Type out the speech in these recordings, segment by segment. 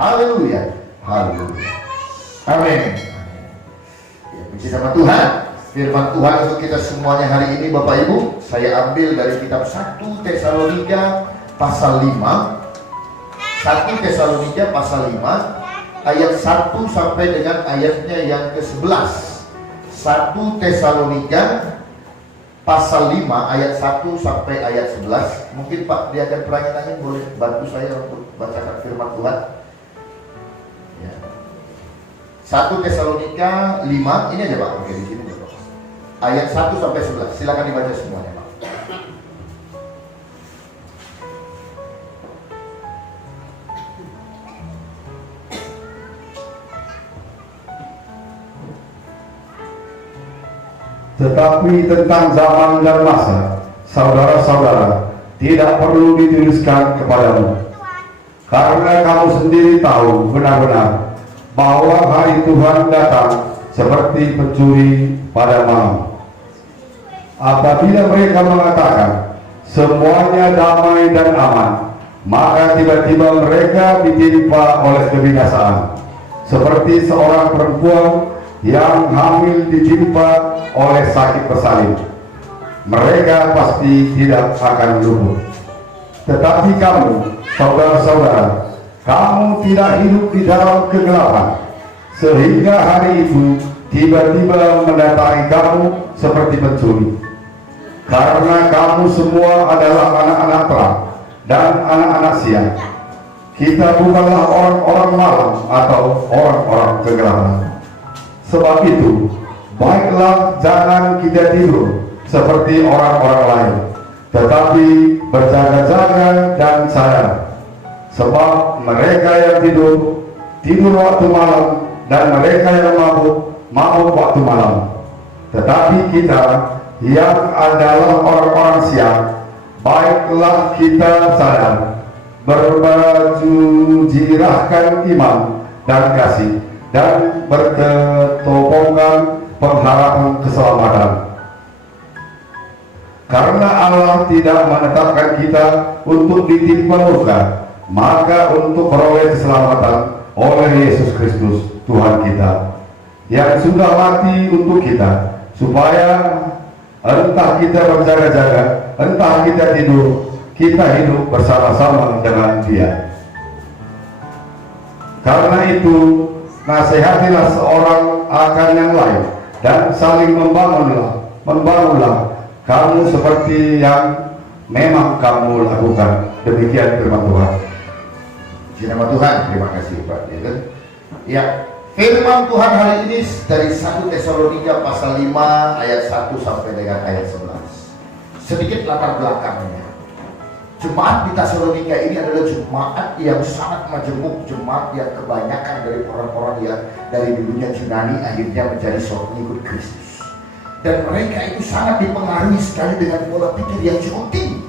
Haleluya. Haleluya. Amin. Ya, puji nama Tuhan. Firman Tuhan untuk kita semuanya hari ini Bapak Ibu, saya ambil dari kitab 1 Tesalonika pasal 5. 1 Tesalonika pasal 5 ayat 1 sampai dengan ayatnya yang ke-11. 1 Tesalonika pasal 5 ayat 1 sampai ayat 11. Mungkin Pak dia akan perangin boleh bantu saya untuk bacakan firman Tuhan. Ya. 1 Tesalonika 5 ini aja Pak. Oke, di sini Bapak. Ayat 1 sampai 11. Silakan dibaca semuanya Pak. Tetapi tentang zaman dan masa, saudara-saudara, tidak perlu dituliskan kepadamu, karena kamu sendiri tahu benar-benar bahwa hari Tuhan datang seperti pencuri pada malam. Apabila mereka mengatakan semuanya damai dan aman, maka tiba-tiba mereka ditimpa oleh kebinasaan, seperti seorang perempuan yang hamil ditimpa oleh sakit bersalin. Mereka pasti tidak akan luput. Tetapi kamu, saudara-saudara, kamu tidak hidup di dalam kegelapan, sehingga hari itu tiba-tiba mendatangi kamu seperti pencuri. Karena kamu semua adalah anak-anak terang dan anak-anak siang. Kita bukanlah orang-orang malam atau orang-orang kegelapan. Sebab itu, baiklah jangan kita tidur seperti orang-orang lain, tetapi berjaga-jaga dan sadar. Sebab mereka yang tidur, tidur waktu malam, dan mereka yang mabuk, mabuk waktu malam. Tetapi kita yang adalah orang-orang siang, baiklah kita sadar, berbaju jirahkan iman dan kasih, dan berketopongkan pengharapan keselamatan. Karena Allah tidak menetapkan kita untuk ditimpa murka, maka untuk peroleh keselamatan oleh Yesus Kristus Tuhan kita, yang sudah mati untuk kita, supaya entah kita berjaga-jaga, entah kita tidur, kita hidup bersama-sama dengan Dia. Karena itu, nasihatilah seorang akan yang lain dan saling membangunlah kamu seperti yang memang kamu lakukan. Demikian firman Tuhan. Puji nama Tuhan. Terima kasih Pak. Ya, firman Tuhan hari ini dari 1 Tesalonika pasal 5 ayat 1 sampai dengan ayat 11. Sedikit latar belakangnya. Jemaat di Tesalonika ini adalah jemaat yang sangat majemuk, jemaat yang kebanyakan dari orang-orang yang dari dulunya Yunani akhirnya menjadi seorang pengikut Kristus. Dan mereka itu sangat dipengaruhi sekali dengan pola pikir yang cukup tinggi.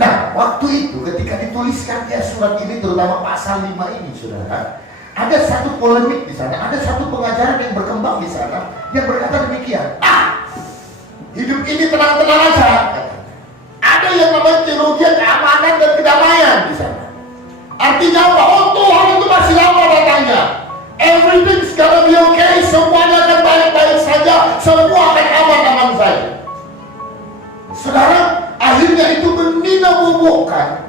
Nah, waktu itu ketika dituliskannya surat ini, terutama pasal 5 ini, saudara, ada satu polemik di sana, ada satu pengajaran yang berkembang di sana yang berkata demikian. Hidup ini tenang-tenang aja. Ada yang namanya teologi keamanan dan kedamaian di sana. Artinya apa? Oh, Tuhan itu masih lama datangnya. Everything's gonna be okay. Semuanya akan baik-baik saja. Semua akan aman-aman saja. Saudara, akhirnya itu meninabobokan,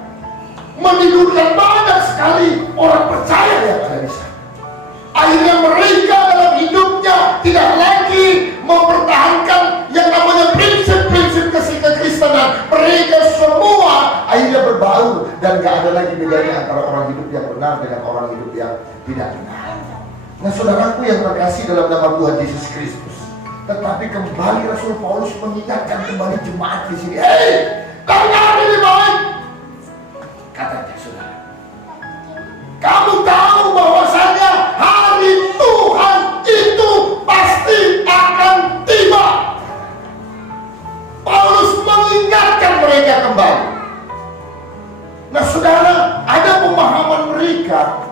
menidurkan banyak sekali orang percaya yang ada di sana. Akhirnya mereka dalam hidupnya tidak lagi mempertahankan yang namanya prinsip-prinsip kekristenan. Mereka semua akhirnya berbaur dan gak ada lagi bedanya antara orang hidup yang benar dengan orang hidup yang tidak benar. Nah, saudaraku yang terkasih dalam nama Tuhan Yesus Kristus, tetapi kembali Rasul Paulus mengingatkan kembali jemaat di sini. Dengar ini baik, katanya saudara. Kamu tahu bahwasanya hari Tuhan itu pasti akan tiba. Paulus mengingatkan mereka kembali. Nah, saudara, ada pemahaman mereka.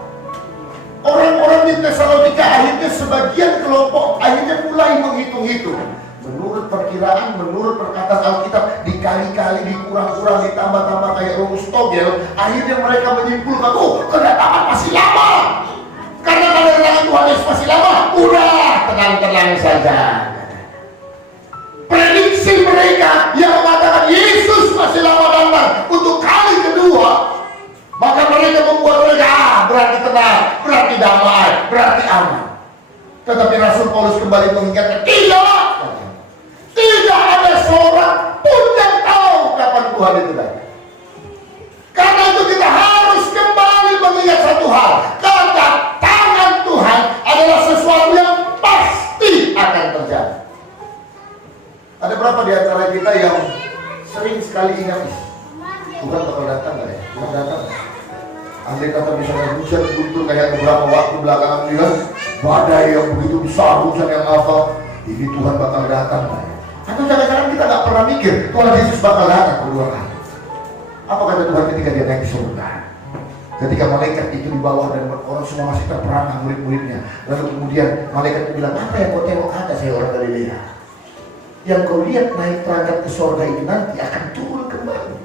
Orang-orang di Tesalonika akhirnya sebagian kelompok akhirnya mulai menghitung-hitung. Menurut perkiraan, menurut perkataan Alkitab, dikali-kali, dikurang-kurang, ditambah-tambah kayak rumus togel. Akhirnya mereka menyimpulkan, kedatangan masih lama. sayang saja. Prediksi mereka yang mengatakan Yesus masih lama datang untuk kali kedua, maka mereka membuat mereka berarti tenang, berarti damai, berarti aman. Tetapi Rasul Paulus kembali mengingatkan, tidak ada seorang pun yang tahu kapan Tuhan itu datang. Karena itu kita harus kembali mengingat satu hal, kedatangan Tuhan adalah sesuatu yang pasti akan terjadi. Ada berapa di antara kita yang sering sekali ingat, Tuhan bakal datang nggak ya? Tuhan datang. Andai kata misalnya hujan guntur kayak beberapa waktu belakangan ini kan, badai yang begitu besar, hujan yang apa, ini Tuhan bakal datang nggak ya? Atau jangan-jangan kita nggak pernah mikir Tuhan Yesus bakal datang kedua kali. Apa kata Tuhan ketika dia naik ke surga? Ketika malaikat itu di bawah dan orang semua masih terperangah murid-muridnya. Lalu kemudian malaikat itu bilang, apa yang kau tengok ke atas ya orang Galilea? Yang kau lihat naik terangkat ke surga itu nanti akan turun kembali.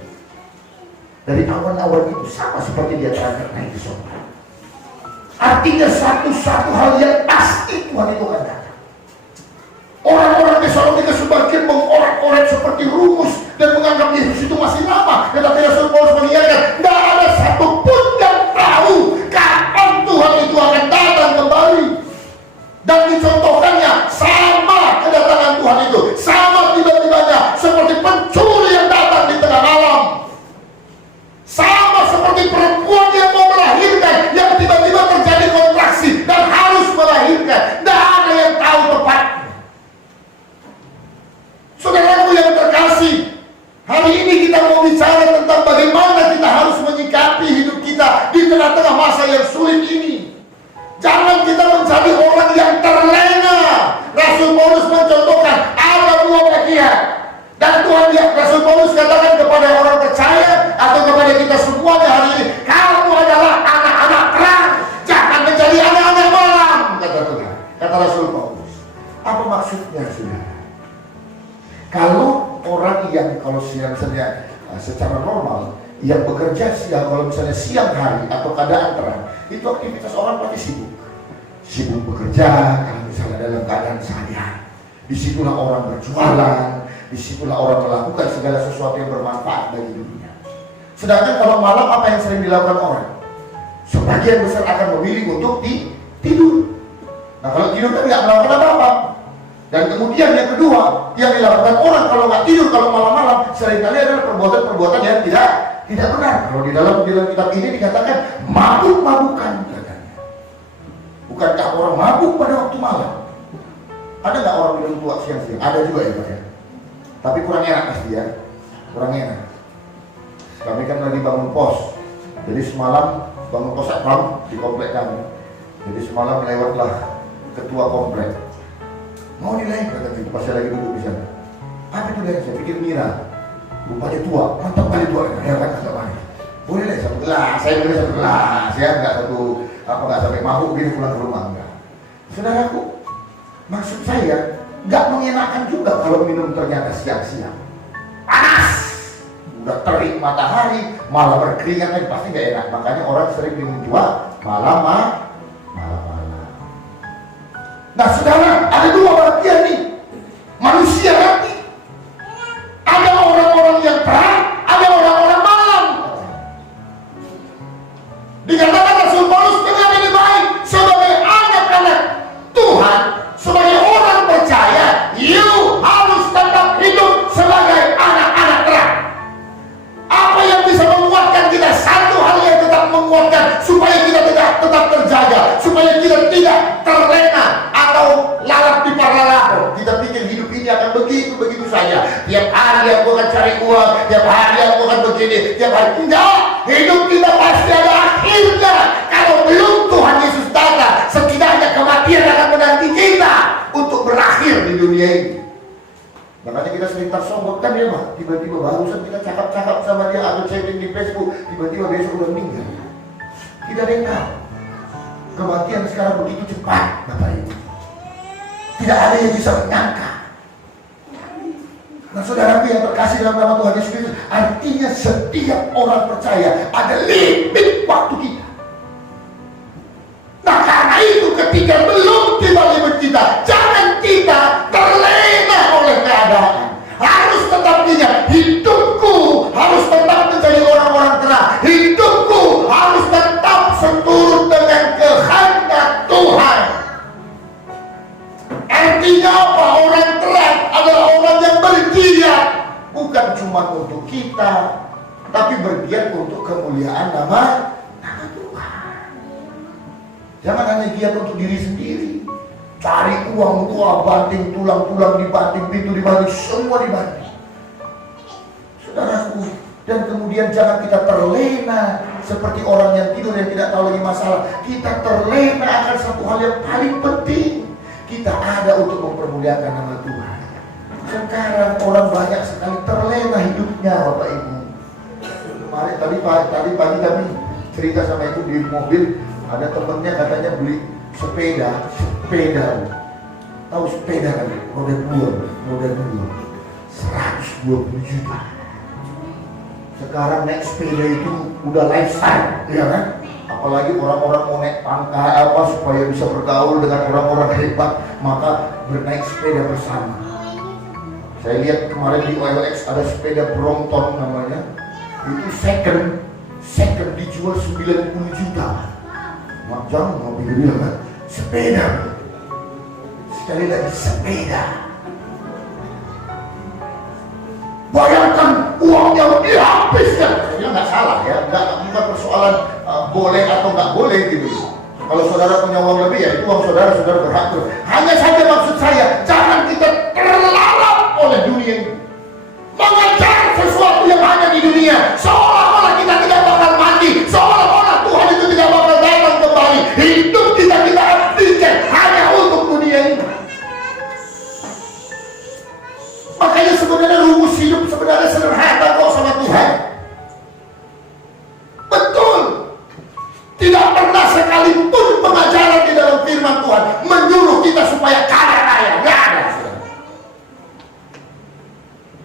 Dari awan-awan itu sama seperti dia terangkat naik ke surga. Artinya satu-satu hal yang pasti Tuhan itu akan datang. Orang-orang Tesalonika sebagian mengorak-orak seperti rumus dan menganggap Yesus itu masih lama. Tetapi Rasul Paulus mengingatkan, tidak ada satupun yang tahu kapan Tuhan itu akan datang kembali. Dan dicontohkannya sama kedatangan Tuhan itu, sama tiba-tibanya seperti pencuri yang datang di tengah malam, sama seperti perempuan yang mau melahirkan yang tiba-tiba terjadi kontraksi dan harus melahirkan. Tidak ada yang tahu tepatnya. Saudaraku yang terkasih, hari ini kita mau bicara tentang bagaimana kita harus menyikapi hidup kita di tengah-tengah masa yang sulit ini. Jangan kita menjadi orang yang terlena. Rasul Paulus mencontohkan ada dua bagian. Dan Tuhan Rasul Paulus katakan kepada orang percaya atau kepada kita semuanya hari ini, kamu adalah anak-anak terang, jangan menjadi anak-anak malam, kata Tuhan, kata Rasul Paulus. Apa maksudnya, saudara? Kalau orang yang misalnya secara normal yang bekerja siang, kalau misalnya siang hari atau keadaan terang, itu aktivitas orang pasti sibuk bekerja. Kalau misalnya dalam keadaan sehari-hari, disitulah orang berjualan, disitulah orang melakukan segala sesuatu yang bermanfaat bagi dunia. Sedangkan kalau malam, apa yang sering dilakukan orang? Sebagian besar akan memilih untuk tidur. Nah, kalau tidur kan nggak melakukan apa-apa. Dan kemudian yang kedua yang dilakukan orang kalau nggak tidur, kalau malam-malam, seringkali adalah perbuatan-perbuatan yang tidak benar. Kalau di dalam kitab ini dikatakan mabuk-mabukan, katanya. Bukankah orang mabuk pada waktu malam? Ada nggak orang minum tua siang-siang? Ada juga ya Pak ya. Tapi kurang enak pasti ya, kurang enak. Kami kan lagi bangun pos, jadi semalam bangun pos satpam di komplek kami. Jadi semalam lewatlah ketua komplek. Mau nilai kata itu pas saya lagi duduk di sana. Apa itu dari saya pikir Mira, rupanya tua, mantap kali tua, hebat kata mana? Boleh lah satu gelas, saya boleh satu gelas, ya nggak sampai mabuk gini pulang ke rumah enggak. Saudaraku, maksud saya nggak mengenakan juga kalau minum ternyata siang-siang. Panas, udah terik matahari, malah berkeringat kan pasti nggak enak. Makanya orang sering minum tua malam. Nah saudara, ada dua bagian nih manusia nanti. Ada orang-orang yang terang, ada orang-orang malam. Dikatakan Rasul Paulus dengan ini baik, sebagai anak-anak Tuhan, sebagai orang percaya, you harus tetap hidup sebagai anak-anak terang. Apa yang bisa menguatkan kita? Satu hal yang tetap menguatkan supaya kita tetap terjaga, supaya kita tidak terlena atau lalap di paralel. Kita pikir hidup ini akan begitu saja. Tiap hari aku akan cari uang, tiap hari aku akan begini, tiap hari. Enggak, hidup kita pasti ada akhirnya. Kalau belum Tuhan Yesus datang, setidaknya kematian akan menanti kita untuk berakhir di dunia ini. Makanya kita sering tersombong kan ya Pak. Tiba-tiba barusan kita cakap-cakap sama dia atau chatting di Facebook, tiba-tiba besok udah meninggal. Tidak ada yang tahu. Kematian sekarang begitu cepat, Bapak Ibu. Tidak ada yang bisa menyangka. Nah saudaraku yang terkasih dalam nama Tuhan Yesus Kristus, artinya setiap orang percaya ada limit waktu kita. Nah karena itu ketika belum tiba limit kita, jangan cuma untuk kita, tapi bergiat untuk kemuliaan nama Tuhan. Jangan hanya giat untuk diri sendiri. Cari uang, banting tulang-tulang dibanting, pintu dibanting, semua dibanting. Saudaraku, dan kemudian jangan kita terlena seperti orang yang tidur yang tidak tahu lagi masalah. Kita terlena akan satu hal yang paling penting. Kita ada untuk mempermuliakan nama Tuhan. Sekarang orang banyak sekali terlena hidupnya, Bapak Ibu. Kemarin tadi pagi kami cerita sama ibu di mobil, ada temennya katanya beli sepeda. Tahu sepeda kan? Roda 2 120 juta. Sekarang naik sepeda itu udah lifestyle, ya kan? Apalagi orang-orang mau naik pangkat supaya bisa bergaul dengan orang-orang hebat, maka bernaik sepeda bersama. Saya lihat kemarin di OLX ada sepeda Brompton namanya, itu second dijual 90 juta. Jangan mau pikir kan? Sepeda. Sekali lagi sepeda. Bayangkan uangnya dihabiskan. Saya nggak salah ya, bukan persoalan boleh atau nggak boleh gitu. Kalau saudara punya uang lebih ya itu uang saudara berhak. Hanya saja maksud saya, jangan kita terlalap oleh dunia ini, mengejar sesuatu yang hanya di dunia, seolah-olah kita tidak bakal mati, seolah-olah Tuhan itu tidak bakal datang kembali. Hidup kita abdikan hanya untuk dunia ini. Makanya sebenarnya rumus hidup sebenarnya sederhana kok sama Tuhan. Betul. Tidak pernah sekalipun pengajaran di dalam firman Tuhan menyuruh kita supaya kaya raya. Nggak ada.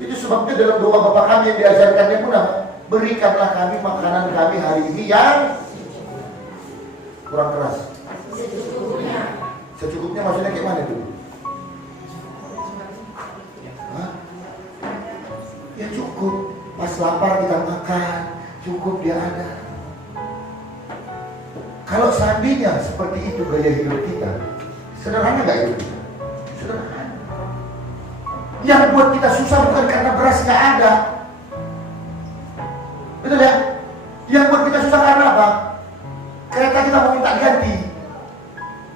Itu sebabnya dalam doa Bapa kami yang diajarkannya pun apa? Berikanlah kami makanan kami hari ini yang kurang keras. Secukupnya maksudnya kayak mana tuh? Ya cukup, pas lapar kita makan, cukup dia ada. Kalau seandainya seperti itu gaya hidup kita, sederhana gak hidup kita? Sederhana. Yang buat kita susah bukan karena beras gak ada, betul ya? Yang buat kita susah karena apa? Kereta kita mau minta ganti,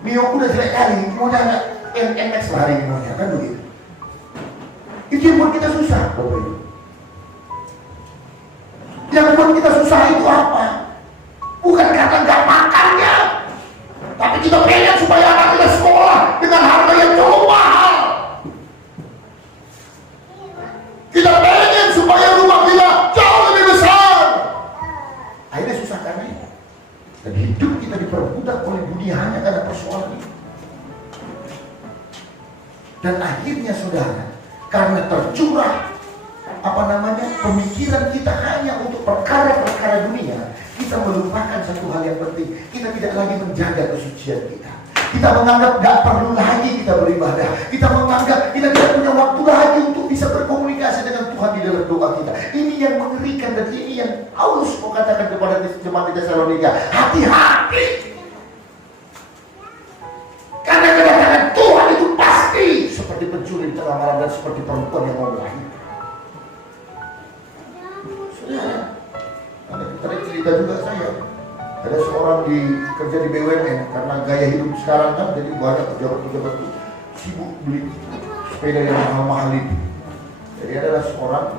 Mio udah jelek kali, maunya NX lari maunya, kan begitu. Itu yang buat kita susah, Bapak Ibu. Yang buat kita susah itu apa? Bukan karena nggak makannya, tapi kita pengen supaya anak kita sekolah dengan harga yang cukup mahal. Kita pengen supaya rumah kita jauh lebih besar. Akhirnya susah karena itu. Dan hidup kita diperbudak oleh dunia hanya karena persoalan ini. Dan akhirnya saudara, karena tercurah pemikiran kita hanya untuk perkara-perkara dunia, kita melupakan satu hal yang penting. Kita tidak lagi menjaga kesucian kita. Kita menganggap tidak perlu lagi kita beribadah. Kita menganggap kita tidak punya waktu lagi untuk bisa berkomunikasi dengan Tuhan di dalam doa kita. Ini yang mengerikan dan ini yang Paulus mau katakan kepada jemaat di Tesalonika. Hati-hati. Karena kedatangan Tuhan itu pasti seperti pencuri di tengah malam dan seperti perempuan yang mau melahirkan. Tadi cerita juga saya, ada seorang kerja di BUMN karena gaya hidup sekarang kan, jadi banyak pejabat-pejabat itu sibuk beli sepeda yang mahal-mahal itu. Jadi ada seorang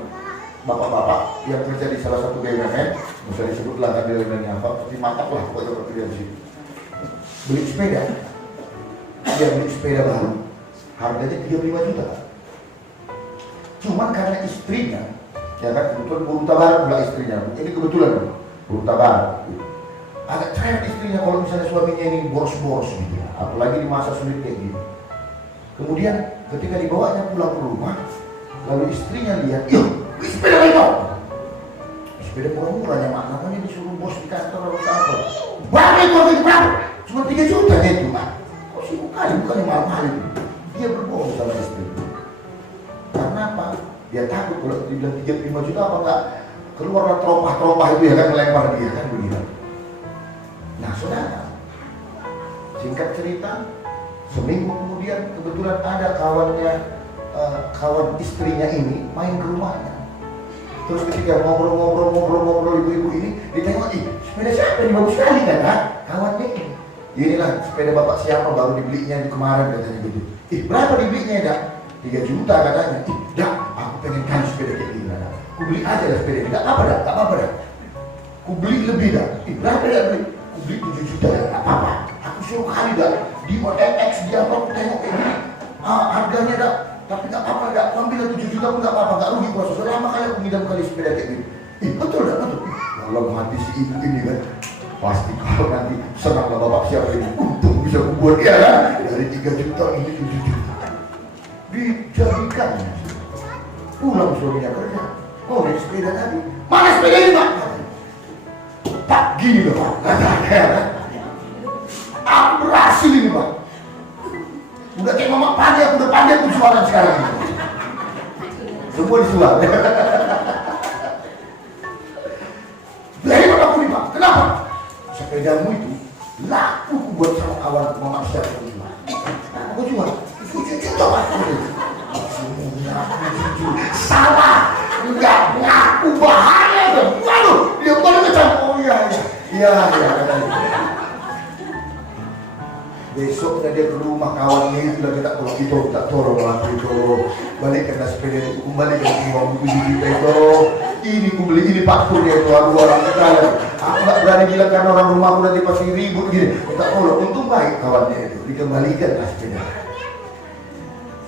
bapak-bapak yang kerja di salah satu BUMN, bisa disebutlah kan BUMN apa, tapi mantap lah pokoknya bekerja di situ. Beli sepeda, dia beli sepeda baru, harganya 35 juta. Cuman karena istrinya, ya kan, kebetulan buruh tabar pula istrinya. Ini kebetulan buruh tabar. Agak cerewet istrinya kalau misalnya suaminya ini boros-boros gitu ya. Apalagi di masa sulit kayak gini. Kemudian ketika dibawanya pulang ke rumah, lalu istrinya lihat, yuk, sepeda itu. Sepeda murah-murahnya namanya disuruh bos di kantor atau apa. Berapa itu harga itu berapa? Cuma 3 juta itu kan. Kok sibuk kali, bukannya mahal-mahal itu. Dia berbohong sama istri. Karena apa? Dia takut kalau dibilang 35 juta apa enggak keluar teropah-teropah itu ya kan, melempar dia kan begitu. Nah saudara, singkat cerita, seminggu kemudian kebetulan ada kawan istrinya ini main ke rumahnya. Terus ketika ngobrol ibu-ibu ini, ditengok, sepeda siapa ini, bagus sekali kan, kawannya ini. Inilah sepeda bapak siapa, baru dibelinya kemarin katanya gitu. Berapa dibelinya dah? 3 juta katanya. Dah, aku pengen kan sepeda kayak gini dah. Ku beli aja lah sepeda ini, gak apa-apa dah. Ku beli lebih dah. Berapa dah beli? Ku beli 7 juta dah, gak apa-apa. Aku suruh kali dah. Di MX dia apa, aku tengok kayak gini. Harganya dah. Tapi gak apa-apa, gak ambil 7 juta pun gak apa-apa, gak rugi proses. Selama kali aku ngidam kali sepeda kayak gini. Betul dah, betul. Kalau hati si ibu ini kan, pasti kalau nanti senang lah bapak siapa ini, untung bisa kubuat dia kan. Dari 3 juta ini 7 juta. Dijadikan. Pulang suaminya kerja. Oh, naik sepeda tadi. Mana sepeda ini pak? Pak, gini loh pak. Aku berhasil ini pak. Udah kayak mama pandai, aku udah pandai aku jualan sekarang ini. Semua disuap. Dari mana aku nih pak? Kenapa? Sepedamu itu laku aku buat sama kawan mama siapa aku jual. Aku jual 7 juta pak. Salah, enggak ngaku bahaya dong. Waduh, dia baru kecam. Oh iya. Besoknya dia ke rumah kawannya itu lagi tak tolong lah itu, balik ke sepeda itu, kembali ke uang 7 juta itu. Ini ku beli ini Pak Pur dia itu, aduh orang ketahuan. Aku nggak berani bilang karena orang rumahku nanti pasti ribut gini. Tak tolong, untung baik kawannya itu, dikembalikan lah sepeda.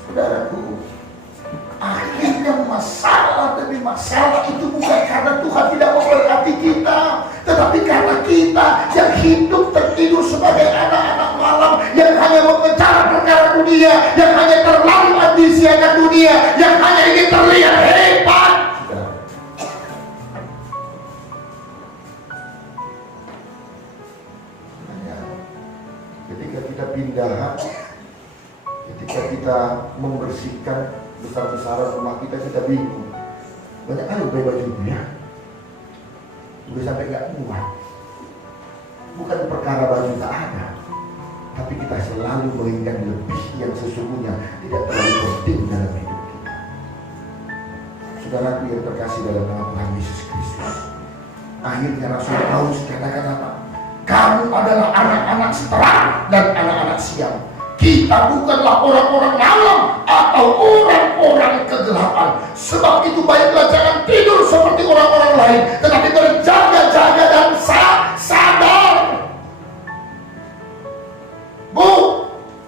Saudaraku, akhirnya masalah demi masalah itu bukan karena Tuhan tidak memberkati kita, tetapi karena kita yang hidup tertidur sebagai anak-anak malam, yang hanya mengejar perkara dunia, yang hanya terlalu ambisi akan dunia, yang hanya ingin terlihat hebat. Ketika kita pindah, ketika kita membersihkan besar-besaran rumah kita bingung. Banyak kali pakai bajunya, udah sampai nggak muat. Bukan perkara baju tak ada, tapi kita selalu menginginkan lebih yang sesungguhnya tidak terlalu penting dalam hidup kita. Saudaraku yang terkasih dalam nama Tuhan Yesus Kristus, akhirnya Rasul Paulus katakan apa? Kamu adalah anak-anak terang dan anak-anak siang. Kita bukanlah orang-orang malam atau orang-orang kegelapan. Sebab itu baiklah jangan tidur seperti orang-orang lain, tetapi berjaga-jaga dan sadar. Bu,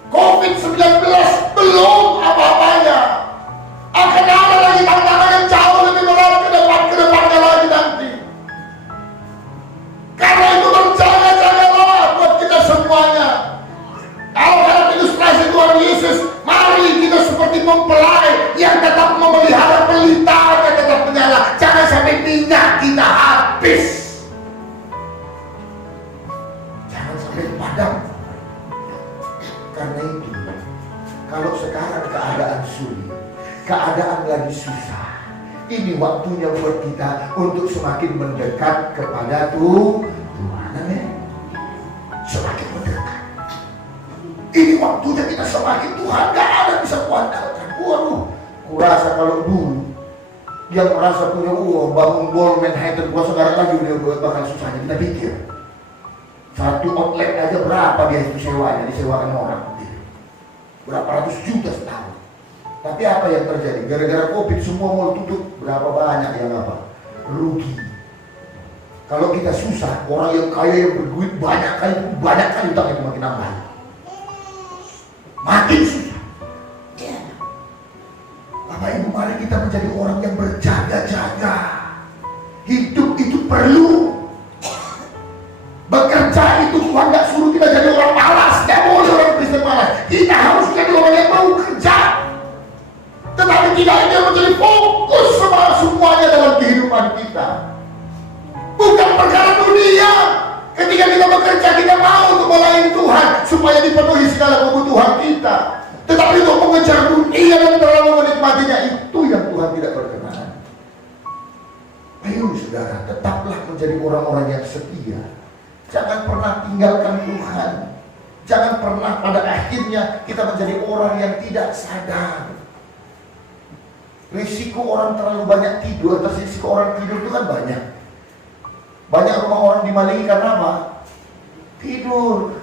COVID-19 belum apa-apanya. Akan ada lagi tantangan yang jauh lebih berat ke depannya lagi nanti. Karena itu berjaga-jagalah buat kita semuanya. Kalau dalam ilustrasi Tuhan Yesus, mari kita seperti mempelai yang tetap memelihara pelitanya tetap menyala. Jangan sampai minyak kita habis. Jangan sampai padam. Karena itu, kalau sekarang keadaan sulit, keadaan lagi susah, ini waktunya buat kita untuk semakin mendekat kepada Tuhan. Amin. Semakin mendekat. Ini waktunya kita semakin Tuhan gak ada bisa kuandalkan. Waduh, kurasa kalau dulu dia merasa punya uang bangun Mall Manhattan, gua sekarang lagi udah bakal susahnya. Kita pikir satu outlet aja berapa dia itu sewanya, disewakan orang berapa ratus juta setahun. Tapi apa yang terjadi? Gara-gara COVID semua mall tutup. Berapa banyak yang apa? Rugi. Kalau kita susah, orang yang kaya yang berduit banyak kali utang itu makin nambah. Makin susah. Bapak Ibu, mari kita menjadi orang yang berjaga-jaga. Hidup itu perlu. Bekerja itu Tuhan gak suruh kita jadi orang malas. Gak boleh orang Kristen malas. Kita harus jadi orang yang mau kerja. Tetapi tidak ingin menjadi fokus semuanya dalam kehidupan kita. Bukan perkara dunia. Ketika kita bekerja, kita mau untuk melayani Tuhan supaya dipenuhi segala kebutuhan kita. Tetapi untuk mengejar dunia dan terlalu menikmatinya, itu yang Tuhan tidak berkenan. Ayo saudara, tetaplah menjadi orang-orang yang setia. Jangan pernah tinggalkan Tuhan. Jangan pernah pada akhirnya kita menjadi orang yang tidak sadar. Risiko orang terlalu banyak tidur, atas risiko orang tidur itu kan banyak. Banyak rumah orang dimalingi karena apa? Tidur.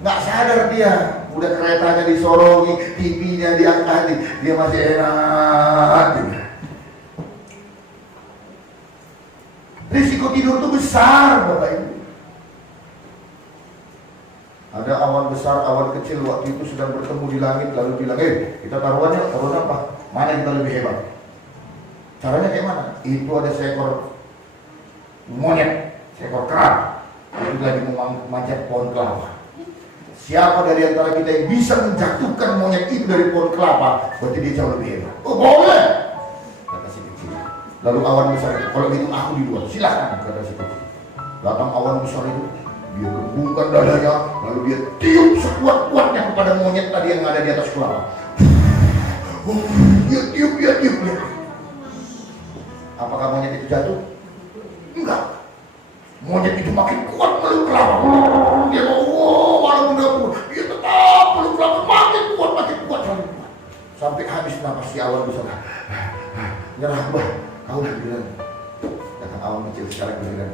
Nggak sadar dia. Udah keretanya disorongi, TV-nya diangkat, dia masih enak. Risiko tidur itu besar, Bapak Ibu. Ada awan besar, awan kecil, waktu itu sedang bertemu di langit, lalu bilang, kita taruhan apa? Mana kita lebih hebat? Caranya kayak mana? Itu ada seekor monyet, seekor kera, itu lagi memanjat pohon kelapa. Siapa dari antara kita yang bisa menjatuhkan monyet itu dari pohon kelapa, berarti dia jauh lebih hebat. Oh boleh, kata si kecil. Lalu awan besar itu, kalau gitu aku di luar, silahkan, kata si kecil. Datang awan besar itu, dia gembungkan dadanya, lalu dia tiup sekuat-kuatnya kepada monyet tadi yang ada di atas kelapa. Dia tiup. Apakah monyet itu jatuh? Enggak. Monyet itu makin kuat meluk kelapa. Dia walaupun dia tetap meluk kelapa, makin kuat. Sampai habis napas si awan besar. Nyerah, Mbah, kau udah bilang. Datang awan kecil sekarang bilang.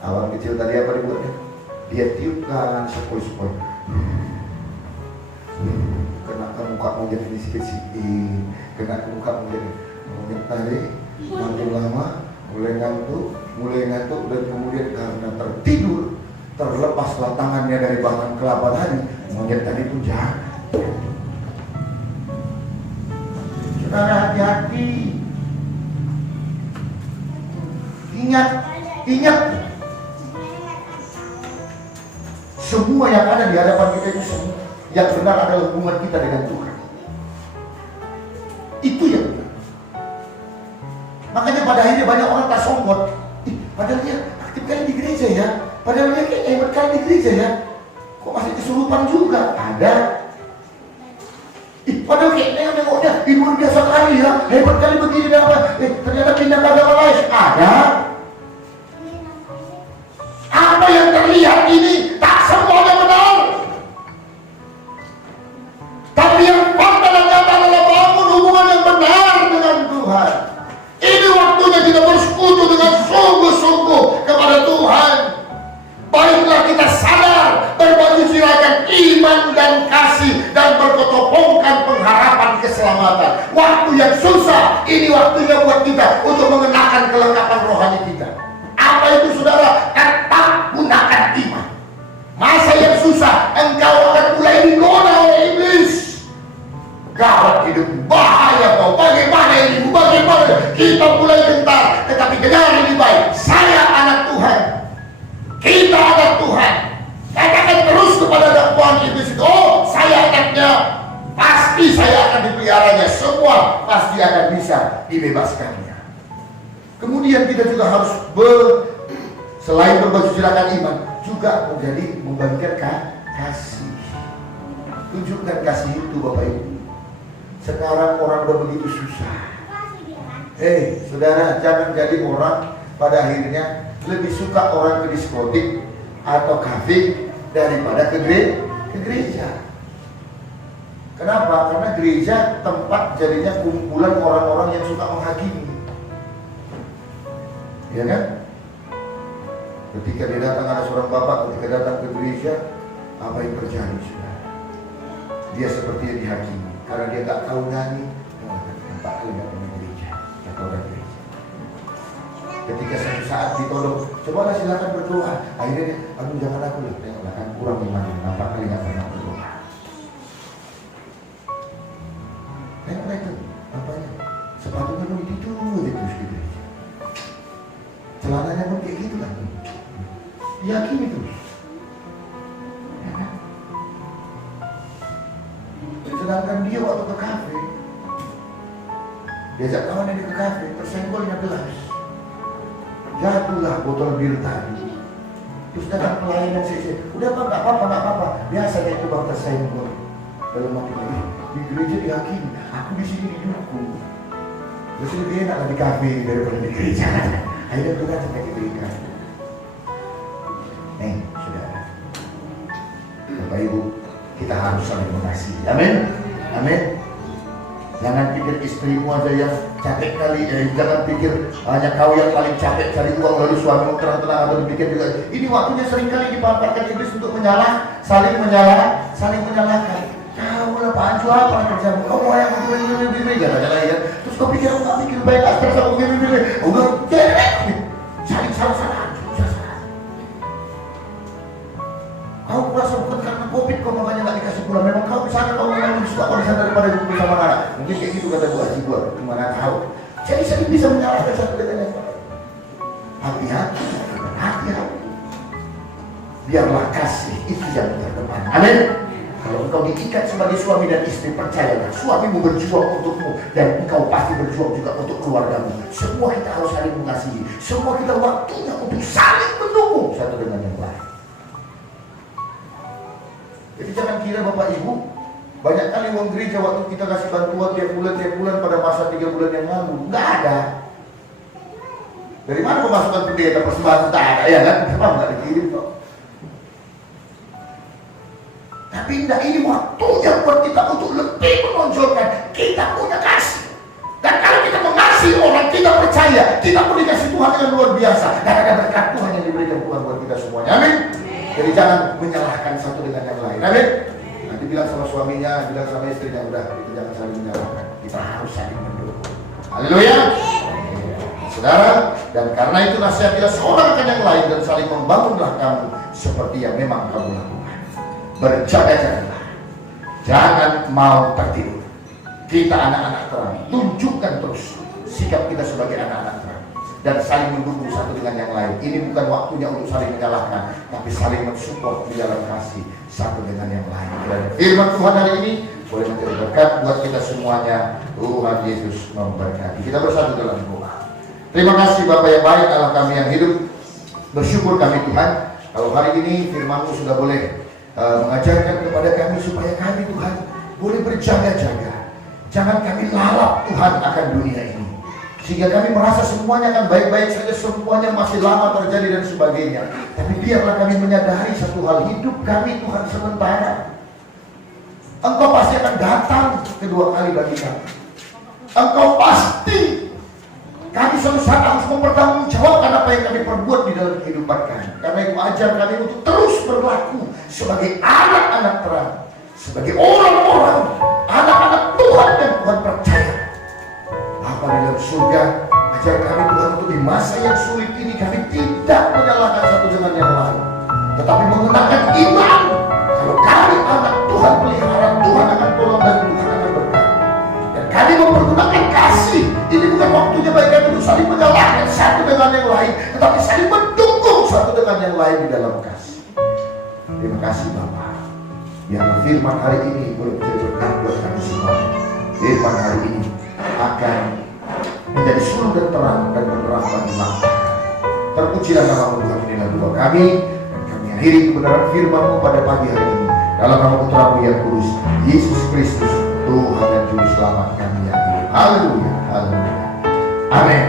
Awan kecil tadi apa dibuatnya? Dia tiupkan sepoi-sepoi. Kena ke muka monyet ini sikit-sikit. Kena ke muka monyet tadi. Makin lama mulai ngantuk dan kemudian karena tertidur, terlepaslah tangannya dari batang kelapa tadi, monyet tadi pun jatuh. Saudara, hati-hati. Ingat. Semua yang ada di hadapan kita itu semua yang benar adalah hubungan kita dengan Tuhan. Itu yang benar. Makanya pada akhirnya banyak orang tak sombong. Padahal dia aktif kali di gereja ya. Padahal dia kayak hebat kali di gereja ya. Kok masih kesurupan juga? Ada. Padahal kayaknya nengoknya luar biasa kali ya. Hebat kali begini dan apa. Ternyata pindah ke agama lain. Ada. Apa yang terlihat ini tak semuanya benar. Tapi yang fakta dan nyata adalah bangun hubungan yang benar dengan Tuhan. Ini waktunya kita bersekutu dengan sungguh-sungguh kepada Tuhan. Baiklah kita sadar, berbagi silakan iman dan kasih, dan berkotopongkan pengharapan keselamatan. Waktu yang susah, ini waktunya buat kita untuk mengenakan kelengkapan rohani kita. Apa itu saudara? Tetap gunakan iman. Masa yang susah, engkau akan mulai digoda oleh iblis. Gawat hidup, bahaya kau. Bagaimana ini? Bagaimana? Kita mulai gentar, tetapi dengar lebih baik. Saya anak Tuhan. Kita anak Tuhan. Katakan terus kepada dakwaan iblis itu. Oh, saya anaknya. Pasti saya akan dipeliharanya. Semua pasti akan bisa dibebaskannya. Kemudian kita juga harus selain berbagi silakan iman, juga menjadi membagikan kasih. Tunjukkan kasih itu, Bapak Ibu. Sekarang orang udah begitu susah. Saudara, jangan jadi orang pada akhirnya lebih suka orang ke diskotik atau kafe daripada ke gereja. Kenapa? Karena gereja tempat jadinya kumpulan orang-orang yang suka menghakimi. Ya kan? Ketika dia datang, ada seorang bapak ketika datang ke gereja, apa yang terjadi, saudara? Dia seperti yang dihakimi. Karena dia tak tahu nyanyi, empat kali gak pernah gereja, gak tahu dari gereja. Ketika satu saat ditolong, cobalah silakan berdoa. Akhirnya dia, aduh jangan aku lah, tengoklah kan kurang imannya, empat kali gak pernah berdoa. Tengoklah itu, apanya? Sepatunya pun itu terus di gereja. Celananya pun kayak gitu lah. Diyakini terus. Sedangkan dia waktu ke kafe, diajak kawannya dia ke kafe, tersenggolnya gelas, jatuhlah botol bir tadi. Terus datang pelayan dan saya, udah apa, nggak apa-apa, biasanya itu bang tersenggol. Dalam hati lagi, di gereja dihakimi, aku di sini didukung. Terus lebih enak lah di kafe daripada di gereja. Akhirnya kita sampai ke gereja. Saudara, Bapak Ibu, kita harus saling mengasihi. Amin. Amin. Jangan pikir istrimu aja yang capek kali, jangan pikir hanya kau yang paling capek cari uang lalu suamimu tenang-tenang atau dipikir juga. Ini waktunya seringkali dipaparkan iblis untuk saling menyalahkan. Kau lah Pak Anju apa kerjamu? Kau mau yang begini, gak ada lagi kan? Terus kau pikir aku gak pikir baik, terus aku begini, udah jelek, saling salah. Kau merasa bukan karena COVID kau makanya gak dikasih pulang. Memang kau misalnya kau memang lebih suka warisan daripada hidup sama anak. Mungkin kayak gitu kata Bu Haji gua, gimana tahu. Jadi sering bisa menyalahkan satu dengan yang lain. Hati-hati. Biarlah kasih itu yang terdepan. Amin. Kalau engkau diikat sebagai suami dan istri, percayalah suamimu berjuang untukmu dan engkau pasti berjuang juga untuk keluargamu. Semua kita harus saling mengasihi. Semua kita waktunya untuk saling mendukung satu dengan yang lain. Jadi jangan kira Bapak Ibu, banyak kali uang gereja waktu kita kasih bantuan tiap bulan pada masa 3 bulan yang lalu, nggak ada. Dari mana pemasukan pendeta persembahan? Tak ada, ya kan? Memang nggak dikirim kok. Tapi enggak, ini waktunya buat kita untuk lebih menonjolkan kita punya kasih. Dan kalau kita mengasihi orang, kita percaya kita pun dikasih Tuhan dengan luar biasa. Dan ada berkat Tuhan yang diberikan Tuhan buat kita semuanya. Amin. Jadi jangan menyalahkan satu dengan yang lain. Amin. Nanti bilang sama suaminya, bilang sama istrinya, udah kita jangan saling menyalahkan. Kita harus saling mendukung. Haleluya. Saudara, dan karena itu nasihat kita seorang akan yang lain dan saling membangunlah kamu seperti yang memang kamu lakukan. Berjaga-jagalah. Jangan mau tertidur. Kita anak-anak terang, tunjukkan terus sikap kita sebagai anak-anak terang. Dan saling mendukung satu dengan yang lain. Ini bukan waktunya untuk saling menyalahkan, tapi saling mensupport di dalam kasih satu dengan yang lain. Dan firman Tuhan hari ini boleh menjadi berkat buat kita semuanya. Tuhan Yesus memberkati. Kita bersatu dalam doa. Terima kasih Bapa yang baik, Allah kami yang hidup. Bersyukur kami Tuhan, kalau hari ini firman-Mu sudah boleh mengajarkan kepada kami supaya kami Tuhan boleh berjaga-jaga. Jangan kami lalap Tuhan akan dunia ini. Sehingga kami merasa semuanya akan baik-baik saja, semuanya masih lama terjadi dan sebagainya. Tapi biarlah kami menyadari satu hal, hidup kami Tuhan sementara. Engkau pasti akan datang kedua kali bagi kami. Engkau pasti, kami suatu saat harus mempertanggungjawabkan apa yang kami perbuat di dalam kehidupan kami. Karena itu ajar kami untuk terus berlaku sebagai anak-anak terang, sebagai orang-orang, anak-anak Tuhan yang Tuhan percaya. Apa di dalam surga, ajar kami Tuhan untuk di masa yang sulit ini kami tidak menyalahkan satu dengan yang lain, tetapi menggunakan iman. Kalau kami anak Tuhan pelihara, Tuhan akan tolong dan Tuhan akan berkati. Dan kami mempergunakan kasih. Ini bukan waktunya bagi kami untuk saling menyalahkan satu dengan yang lain, tetapi saling mendukung satu dengan yang lain di dalam kasih. Terima kasih Bapak. Biarlah firman hari ini boleh menjadi berkat buat kami semua. Firman hari ini akan menjadi sulur dan terang dan menerang bagi langkah. Terpujilah nama Tuhan, inilah doa kami, dan kami akhiri kebenaran firman-Mu pada pagi hari ini dalam nama Putra-Mu yang kudus, Yesus Kristus, Tuhan dan Juru Selamat kami yang hidup. Haleluya, haleluya. Amin.